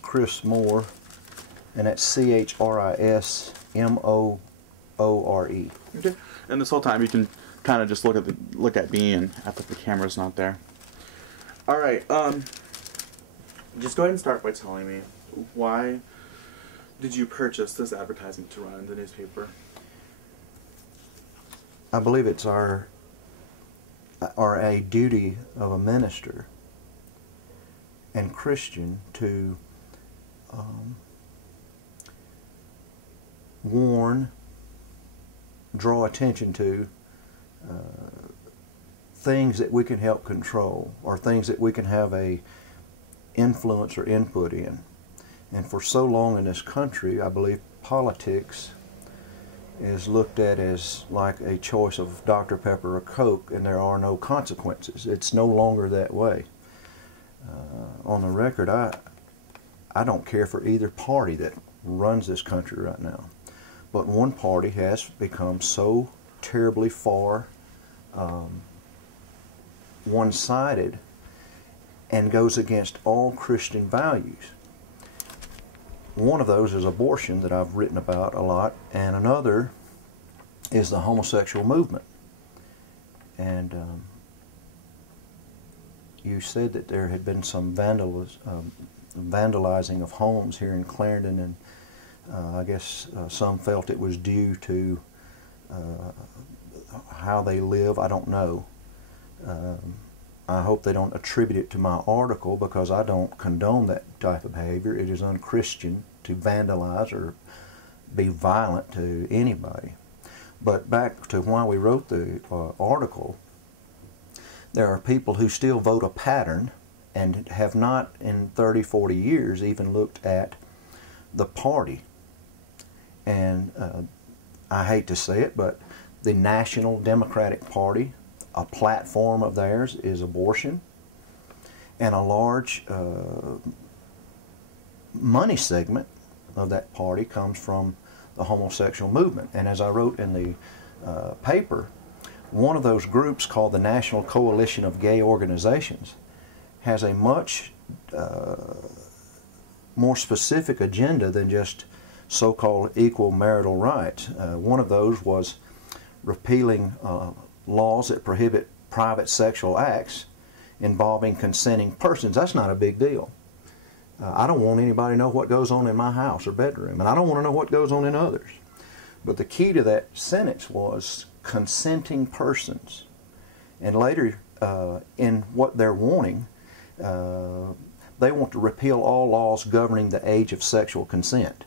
Chris Moore, and that's Chrismore. Okay. And this whole time you can kind of just look at me and act like the camera's not there. All right. Just go ahead and start by telling me, why did you purchase this advertisement to run in the newspaper? I believe it's a duty of a minister and Christian to warn, draw attention to things that we can help control, or things that we can have a influence or input in. And for so long in this country, I believe politics is looked at as like a choice of Dr. Pepper or Coke, and there are no consequences. It's no longer that way. On the record, I don't care for either party that runs this country right now. But one party has become so terribly far one-sided and goes against all Christian values. One of those is abortion, that I've written about a lot, and another is the homosexual movement. And you said that there had been some vandalizing of homes here in Clarendon, and I guess some felt it was due to how they live. I don't know. I hope they don't attribute it to my article, because I don't condone that type of behavior. It is unchristian to vandalize or be violent to anybody. But back to why we wrote the article, there are people who still vote a pattern and have not in 30, 40 years even looked at the party. And I hate to say it, but the National Democratic Party, a platform of theirs is abortion, and a large money segment of that party comes from the homosexual movement. And as I wrote in the paper, one of those groups, called the National Coalition of Gay Organizations, has a much more specific agenda than just so-called equal marital rights. One of those was repealing laws that prohibit private sexual acts involving consenting persons. That's not a big deal. I don't want anybody to know what goes on in my house or bedroom, and I don't want to know what goes on in others. But the key to that sentence was consenting persons. And later, in what they're wanting, they want to repeal all laws governing the age of sexual consent.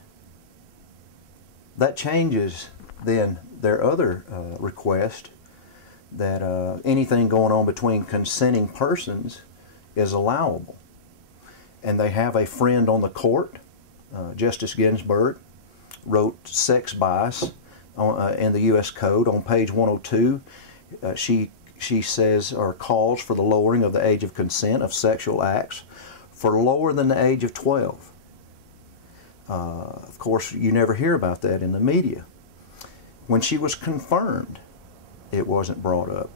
That changes then their other request, that anything going on between consenting persons is allowable. And they have a friend on the court, Justice Ginsburg, wrote sex bias in the U.S. Code on page 102. She says, or calls for the lowering of the age of consent of sexual acts for lower than the age of 12. Of course, you never hear about that in the media. When she was confirmed, it wasn't brought up.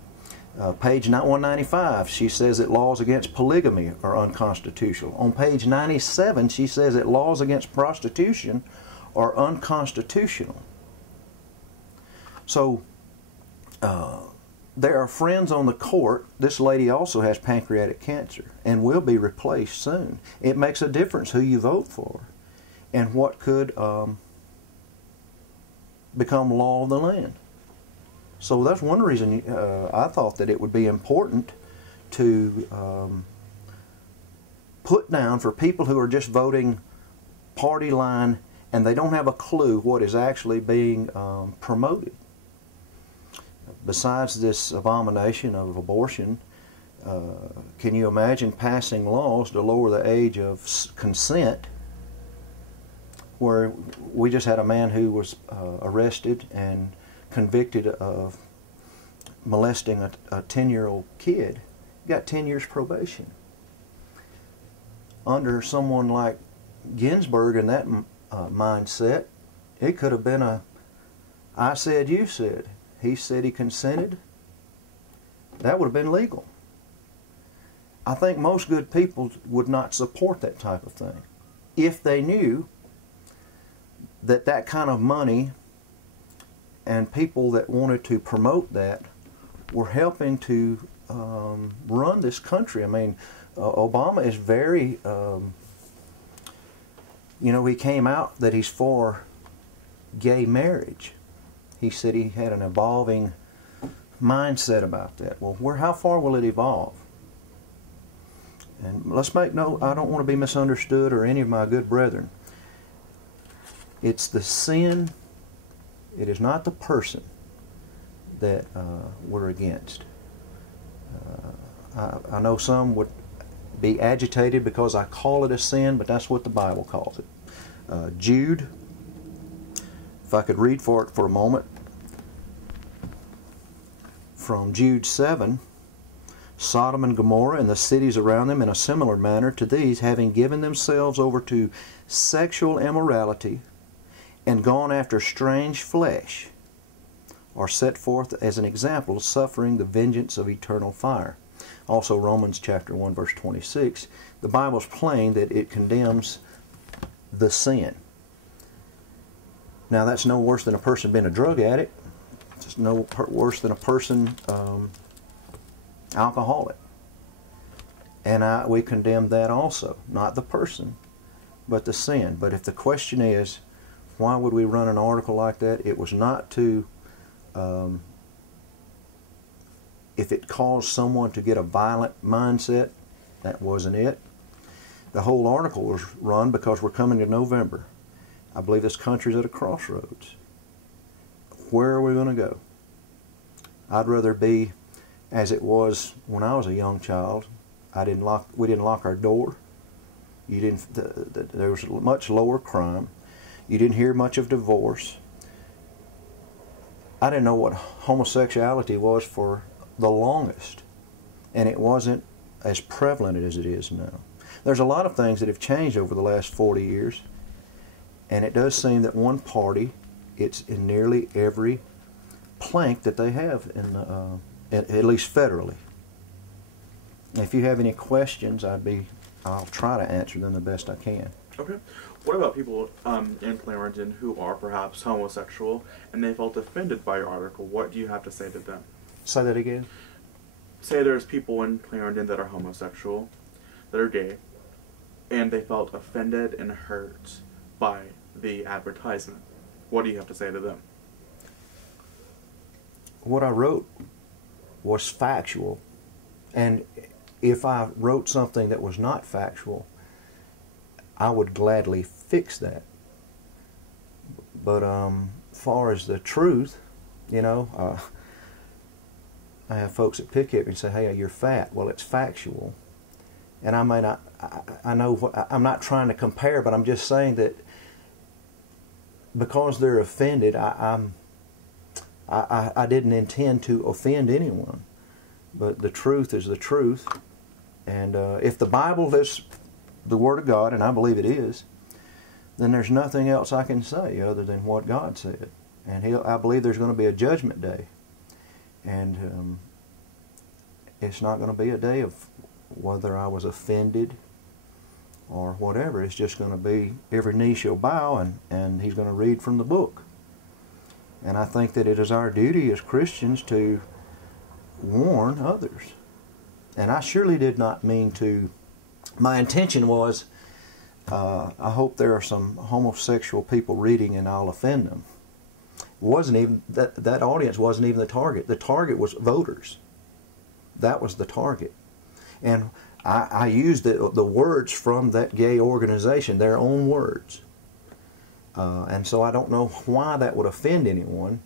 Page 195, she says that laws against polygamy are unconstitutional. On page 97, she says that laws against prostitution are unconstitutional. So, there are friends on the court. This lady also has pancreatic cancer and will be replaced soon. It makes a difference who you vote for and what could become law of the land. So that's one reason I thought that it would be important to put down for people who are just voting party line and they don't have a clue what is actually being promoted. Besides this abomination of abortion, can you imagine passing laws to lower the age of consent, where we just had a man who was arrested and convicted of molesting a 10-year-old kid, got 10 years probation. Under someone like Ginsburg in that mindset, it could have been a I said, you said. He said he consented. That would have been legal. I think most good people would not support that type of thing. if they knew that that kind of money and people that wanted to promote that were helping to run this country. I mean, Obama is very, he came out that he's for gay marriage. He said he had an evolving mindset about that. Well, how far will it evolve? And let's make note, I don't want to be misunderstood or any of my good brethren. It's the sin, it is not the person that we're against. I know some would be agitated because I call it a sin, but that's what the Bible calls it. Jude, if I could read for it for a moment, from Jude 7, Sodom and Gomorrah and the cities around them in a similar manner to these, having given themselves over to sexual immorality and gone after strange flesh, are set forth as an example of suffering the vengeance of eternal fire. Also Romans chapter 1 verse 26. The Bible's plain that it condemns the sin. Now that's no worse than a person being a drug addict. It's no worse than a person alcoholic. And we condemn that also. Not the person, but the sin. But if the question is, why would we run an article like that? It was not to, if it caused someone to get a violent mindset, that wasn't it. The whole article was run because we're coming to November. I believe this country's at a crossroads. Where are we going to go? I'd rather be as it was when I was a young child. We didn't lock our door. There was much lower crime. You didn't hear much of divorce. I didn't know what homosexuality was for the longest, and it wasn't as prevalent as it is now. There's a lot of things that have changed over the last 40 years, and it does seem that one party, it's in nearly every plank that they have in at least federally. If you have any questions, I'll try to answer them the best I can. Okay. What about people in Clarendon who are perhaps homosexual and they felt offended by your article? What do you have to say to them? Say that again? Say there's people in Clarendon that are homosexual, that are gay, and they felt offended and hurt by the advertisement. What do you have to say to them? What I wrote was factual, and if I wrote something that was not factual, I would gladly fix that. But far as the truth, I have folks that pick at me and say, "Hey, you're fat." Well, it's factual, and I may not. I know I'm not trying to compare, but I'm just saying that because they're offended, I didn't intend to offend anyone. But the truth is the truth, and if the Bible is the Word of God, and I believe it is, then there's nothing else I can say other than what God said. And I believe there's going to be a judgment day. And it's not going to be a day of whether I was offended or whatever. It's just going to be every knee shall bow, and He's going to read from the book. And I think that it is our duty as Christians to warn others. And I surely did not mean to. My intention was, I hope there are some homosexual people reading and I'll offend them. It wasn't even that audience wasn't even the target. The target was voters. That was the target. And I used the words from that gay organization, their own words. And so I don't know why that would offend anyone,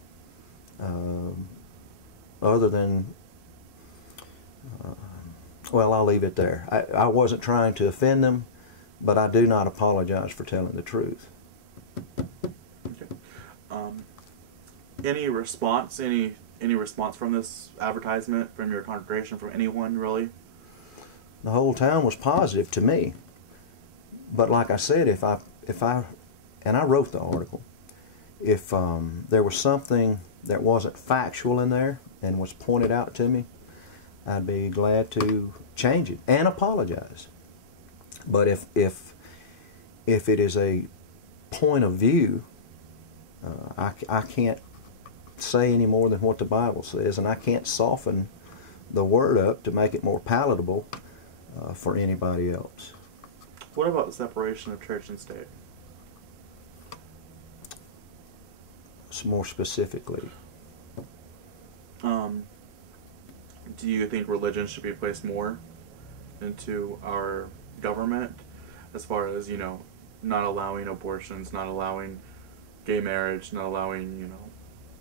other than, well, I'll leave it there. I wasn't trying to offend them, but I do not apologize for telling the truth. Okay. Any response? Any response from this advertisement, from your congregation, from anyone really? The whole town was positive to me. But like I said, if I and I wrote the article, if there was something that wasn't factual in there and was pointed out to me, I'd be glad to change it and apologize. But if if it is a point of view, I can't say any more than what the Bible says, and I can't soften the Word up to make it more palatable for anybody else. What about the separation of church and state? More specifically, do you think religion should be placed more into our government, as far as, you know, not allowing abortions, not allowing gay marriage, not allowing, you know,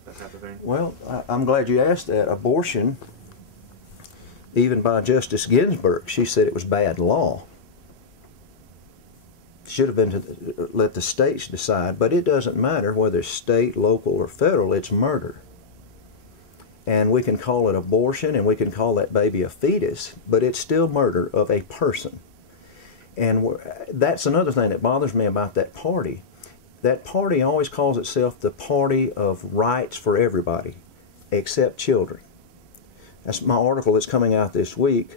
that type of thing? Well, I'm glad you asked that. Abortion, even by Justice Ginsburg, she said it was bad law. Should have been to let the states decide, but it doesn't matter whether it's state, local, or federal, it's murder. And we can call it abortion, and we can call that baby a fetus, but it's still murder of a person. And that's another thing that bothers me about that party. That party always calls itself the party of rights for everybody, except children. That's my article that's coming out this week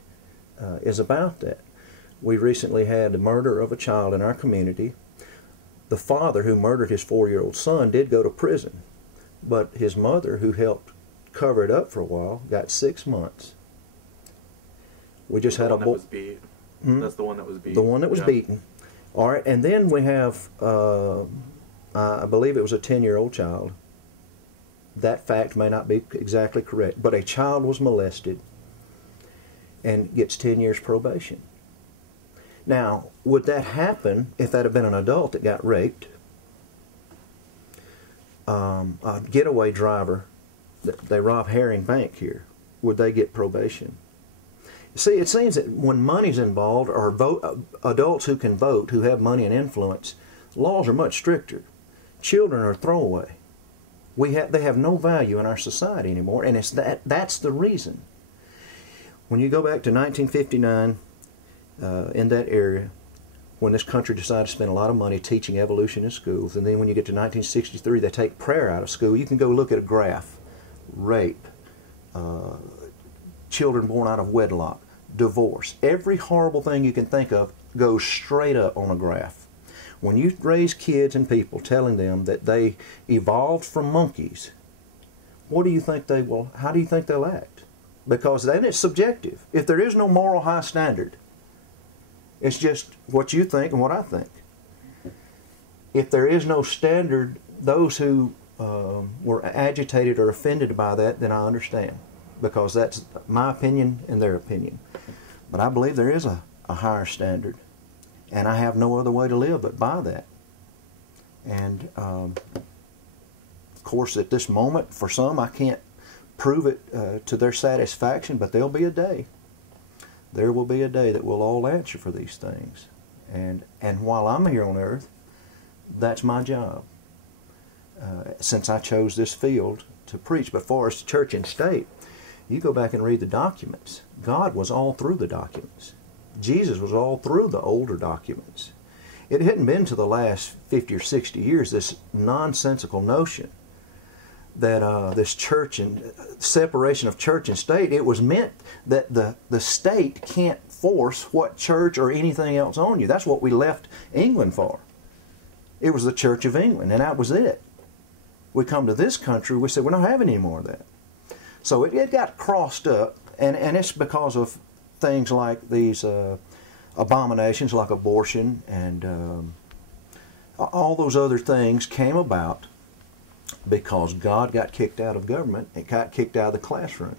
is about that. We recently had the murder of a child in our community. The father who murdered his 4-year-old son did go to prison, but his mother, who helped cover it up for a while, got 6 months. We just had a boy. That's the one that was beaten. The one that was beaten. All right, and then we have, I believe it was a 10-year-old child. That fact may not be exactly correct, but a child was molested and gets 10 years probation. Now, would that happen if that had been an adult that got raped? A getaway driver, they rob Herring Bank here, would they get probation? See, it seems that when money's involved, or adults who can vote, who have money and influence, laws are much stricter. Children are throwaway. They have no value in our society anymore, and that's the reason. When you go back to 1959, in that area, when this country decided to spend a lot of money teaching evolution in schools, and then when you get to 1963, they take prayer out of school. You can go look at a graph. Rape, children born out of wedlock, divorce. Every horrible thing you can think of goes straight up on a graph. When you raise kids and people telling them that they evolved from monkeys, how do you think they'll act? Because then it's subjective. If there is no moral high standard, it's just what you think and what I think. If there is no standard, those who were agitated or offended by that, then I understand, because that's my opinion and their opinion. But I believe there is a higher standard, and I have no other way to live but by that. And of course, at this moment, for some, I can't prove it to their satisfaction, but there'll be a day. There will be a day that we'll all answer for these things. And while I'm here on earth, that's my job. Since I chose this field to preach. But for us, church and state, you go back and read the documents. God was all through the documents. Jesus was all through the older documents. It hadn't been to the last 50 or 60 years, this nonsensical notion that this church and separation of church and state, it was meant that the state can't force what church or anything else on you. That's what we left England for. It was the Church of England, and that was it. We come to this country, we said, we're not having any more of that. So it got crossed up, and it's because of things like these abominations like abortion and all those other things came about because God got kicked out of government and got kicked out of the classroom.